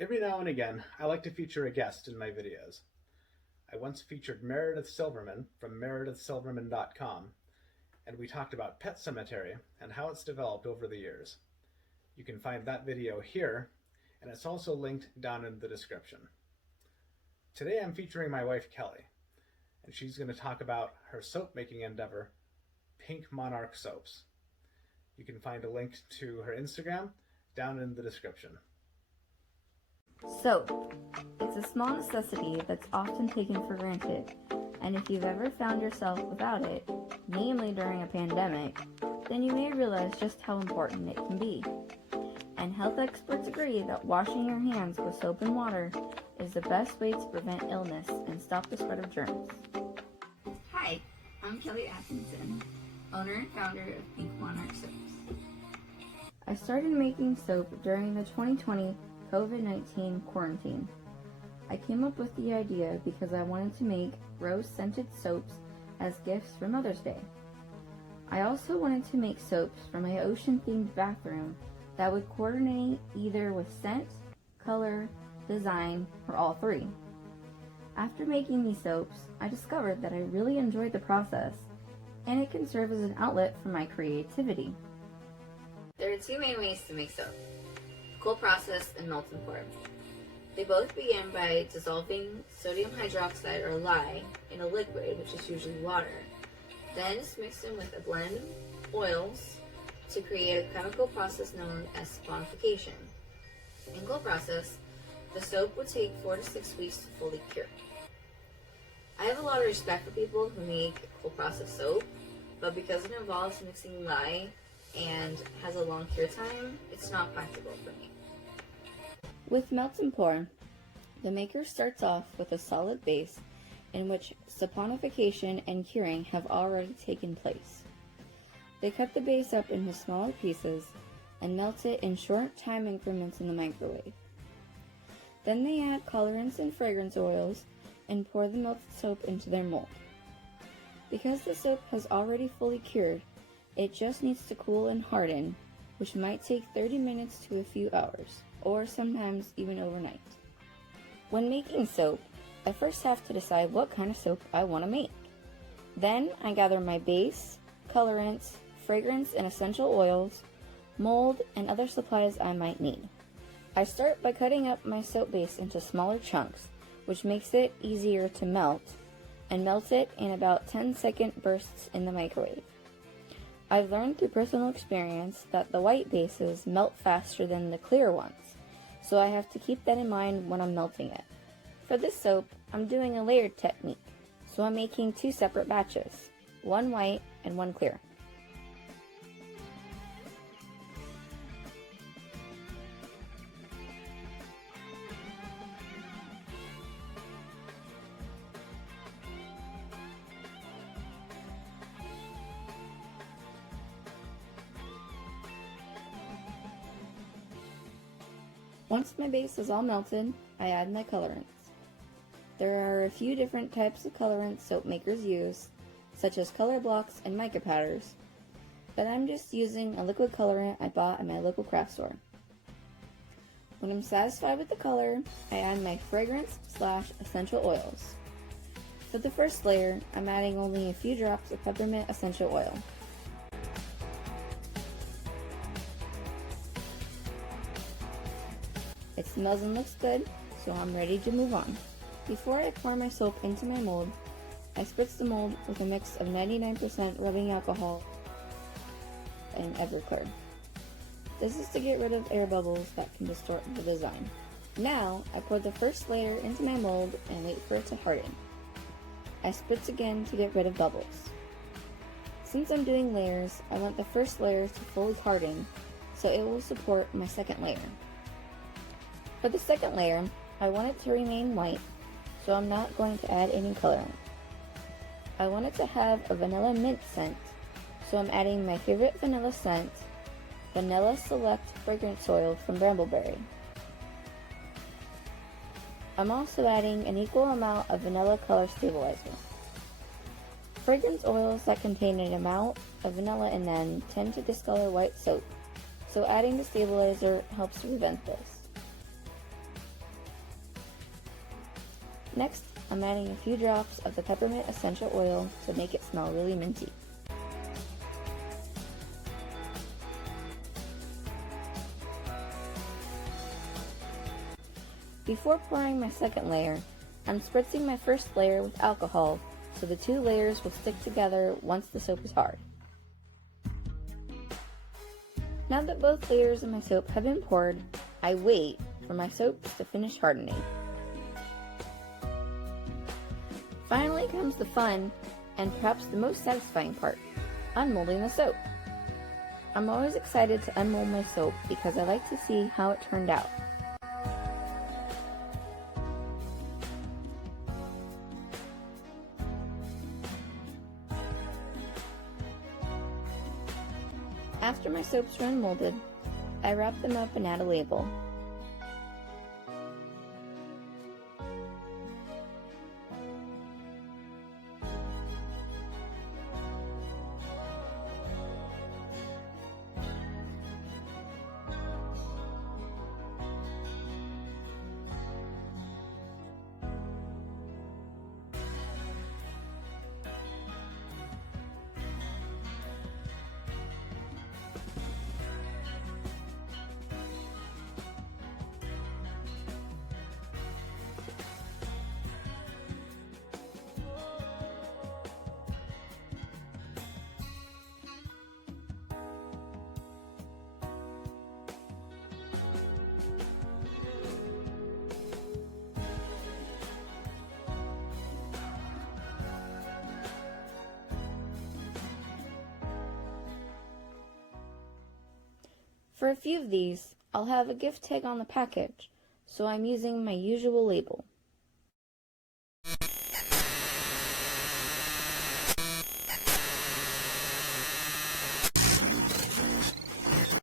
Every now and again, I like to feature a guest in my videos. I once featured Meredith Silverman from meredithsilverman.com, and we talked about Pet Cemetery and how it's developed over the years. You can find that video here, and it's also linked down in the description. Today I'm featuring my wife Kelly, and she's going to talk about her soap making endeavor, Pink Monarch Soaps. You can find a link to her Instagram down in the description. Soap. It's a small necessity that's often taken for granted, and if you've ever found yourself without it, namely during a pandemic, then you may realize just how important it can be. And health experts agree that washing your hands with soap and water is the best way to prevent illness and stop the spread of germs. Hi, I'm Kelly Atkinson, owner and founder of Pink Monarch Soaps. I started making soap during the 2020 COVID-19 quarantine. I came up with the idea because I wanted to make rose-scented soaps as gifts for Mother's Day. I also wanted to make soaps for my ocean-themed bathroom that would coordinate either with scent, color, design, or all three. After making these soaps, I discovered that I really enjoyed the process, and it can serve as an outlet for my creativity. There are two main ways to make soap: cold process and melt and pour. They both begin by dissolving sodium hydroxide or lye in a liquid, which is usually water. Then it's mixed in with a blend of oils to create a chemical process known as saponification. In cold process, the soap would take 4 to 6 weeks to fully cure. I have a lot of respect for people who make cold process soap, but because it involves mixing lye and has a long cure time, it's not practical for me. With melt and pour, the maker starts off with a solid base in which saponification and curing have already taken place. They cut the base up into smaller pieces and melt it in short time increments in the microwave. Then they add colorants and fragrance oils and pour the melted soap into their mold. Because the soap has already fully cured, it just needs to cool and harden, which might take 30 minutes to a few hours, or sometimes even overnight. When making soap, I first have to decide what kind of soap I want to make. Then I gather my base, colorants, fragrance and essential oils, mold, and other supplies I might need. I start by cutting up my soap base into smaller chunks, which makes it easier to melt, and melt it in about 10-second bursts in the microwave. I've learned through personal experience that the white bases melt faster than the clear ones, so I have to keep that in mind when I'm melting it. For this soap, I'm doing a layered technique, so I'm making 2 separate batches, one white and one clear. Once my base is all melted, I add my colorants. There are a few different types of colorants soap makers use, such as color blocks and mica powders, but I'm just using a liquid colorant I bought at my local craft store. When I'm satisfied with the color, I add my fragrance/essential oils. For the first layer, I'm adding only a few drops of peppermint essential oil. It smells and looks good, so I'm ready to move on. Before I pour my soap into my mold, I spritz the mold with a mix of 99% rubbing alcohol and Everclear. This is to get rid of air bubbles that can distort the design. Now, I pour the first layer into my mold and wait for it to harden. I spritz again to get rid of bubbles. Since I'm doing layers, I want the first layer to fully harden, so it will support my second layer. For the second layer, I want it to remain white, so I'm not going to add any colorant. I want it to have a vanilla mint scent, so I'm adding my favorite vanilla scent, Vanilla Select Fragrance Oil from Brambleberry. I'm also adding an equal amount of vanilla color stabilizer. Fragrance oils that contain an amount of vanilla in them tend to discolor white soap, so adding the stabilizer helps to prevent this. Next, I'm adding a few drops of the peppermint essential oil to make it smell really minty. Before pouring my second layer, I'm spritzing my first layer with alcohol so the two layers will stick together once the soap is hard. Now that both layers of my soap have been poured, I wait for my soaps to finish hardening. Finally comes the fun, and perhaps the most satisfying part, unmolding the soap. I'm always excited to unmold my soap because I like to see how it turned out. After my soaps are unmolded, I wrap them up and add a label. For a few of these, I'll have a gift tag on the package, so I'm using my usual label.